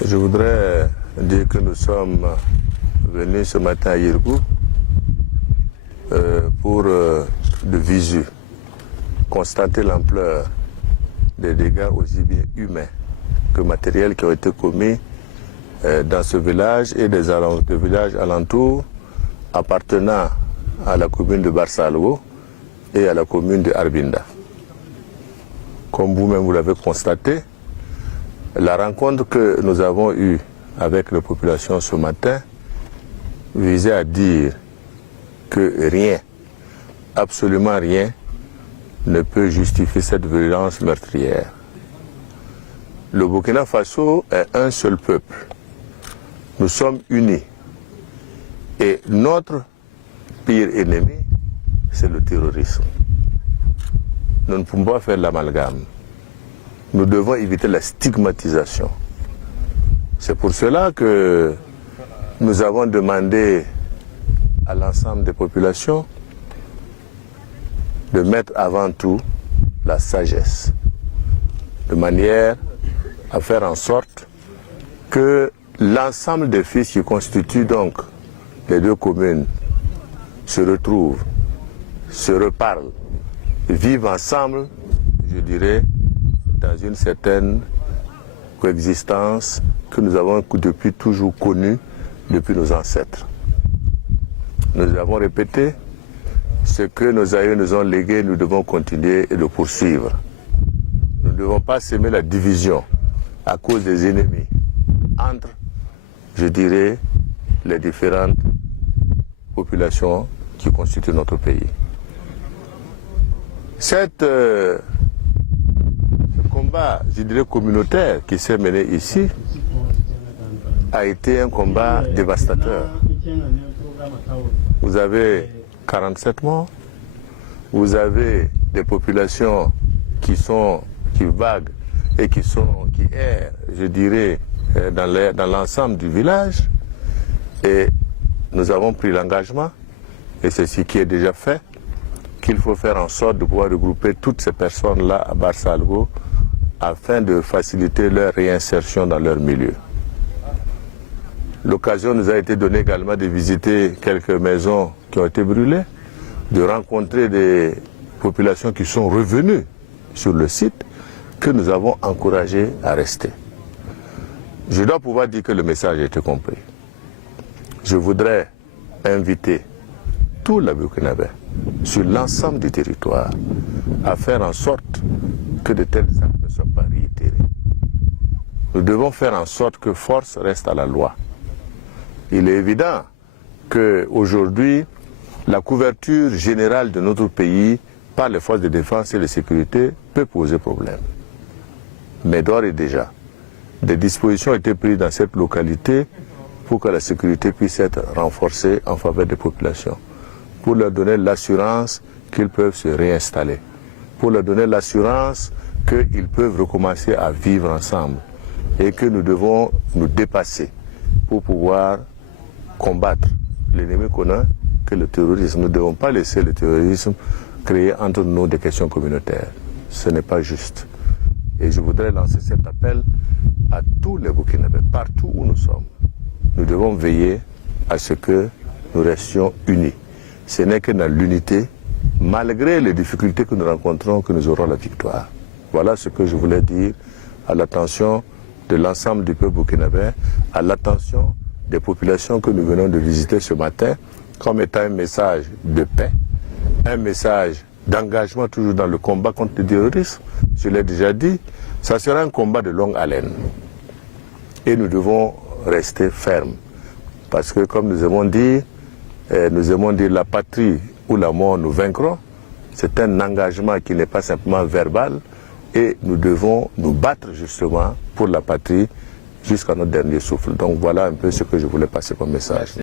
Je voudrais dire que nous sommes venus ce matin à Yirgou pour de visu constater l'ampleur des dégâts aussi bien humains que matériels qui ont été commis dans ce village et des villages alentours appartenant à la commune de Barsalgo et à la commune de Arbinda. Comme vous-même vous l'avez constaté, la rencontre que nous avons eue avec la population ce matin visait à dire que rien, absolument rien, ne peut justifier cette violence meurtrière. Le Burkina Faso est un seul peuple. Nous sommes unis. Et notre pire ennemi, c'est le terrorisme. Nous ne pouvons pas faire l'amalgame. Nous devons éviter la stigmatisation. C'est pour cela que nous avons demandé à l'ensemble des populations de mettre avant tout la sagesse, de manière à faire en sorte que l'ensemble des fils qui constituent donc les deux communes se retrouvent, se reparlent, vivent ensemble, je dirais, dans une certaine coexistence que nous avons depuis toujours connue depuis nos ancêtres. Nous avons répété ce que nos aïeux nous ont légué, nous devons continuer et le poursuivre. Nous ne devons pas s'aimer la division à cause des ennemis entre, je dirais, les différentes populations qui constituent notre pays. Ce combat, je dirais, communautaire qui s'est mené ici a été un combat dévastateur. Vous avez 47 morts, vous avez des populations qui vaguent et qui errent, je dirais, dans l'ensemble du village. Et nous avons pris l'engagement, et c'est ce qui est déjà fait, qu'il faut faire en sorte de pouvoir regrouper toutes ces personnes-là à Barsalgo afin de faciliter leur réinsertion dans leur milieu. L'occasion nous a été donnée également de visiter quelques maisons qui ont été brûlées, de rencontrer des populations qui sont revenues sur le site, que nous avons encouragées à rester. Je dois pouvoir dire que le message a été compris. Je voudrais inviter tous les Burkinabés sur l'ensemble du territoire à faire en sorte que de tels actes ne soient pas réitérés. Nous devons faire en sorte que force reste à la loi. Il est évident qu'aujourd'hui, la couverture générale de notre pays par les forces de défense et de sécurité peut poser problème. Mais d'ores et déjà, des dispositions ont été prises dans cette localité pour que la sécurité puisse être renforcée en faveur des populations, pour leur donner l'assurance qu'ils peuvent se réinstaller, pour leur donner l'assurance qu'ils peuvent recommencer à vivre ensemble et que nous devons nous dépasser pour pouvoir combattre l'ennemi qu'on a, que le terrorisme. Nous ne devons pas laisser le terrorisme créer entre nous des questions communautaires. Ce n'est pas juste. Et je voudrais lancer cet appel à tous les Burkinabés, partout où nous sommes. Nous devons veiller à ce que nous restions unis. Ce n'est que dans l'unité, malgré les difficultés que nous rencontrons, que nous aurons la victoire. Voilà ce que je voulais dire à l'attention de l'ensemble du peuple burkinabé, à l'attention des populations que nous venons de visiter ce matin, comme étant un message de paix, un message d'engagement toujours dans le combat contre le terrorisme. Je l'ai déjà dit, ça sera un combat de longue haleine. Et nous devons rester fermes. Parce que comme nous aimons dire, la patrie ou la mort nous vaincront. C'est un engagement qui n'est pas simplement verbal. Et nous devons nous battre justement pour la patrie jusqu'à notre dernier souffle. Donc voilà un peu ce que je voulais passer comme message.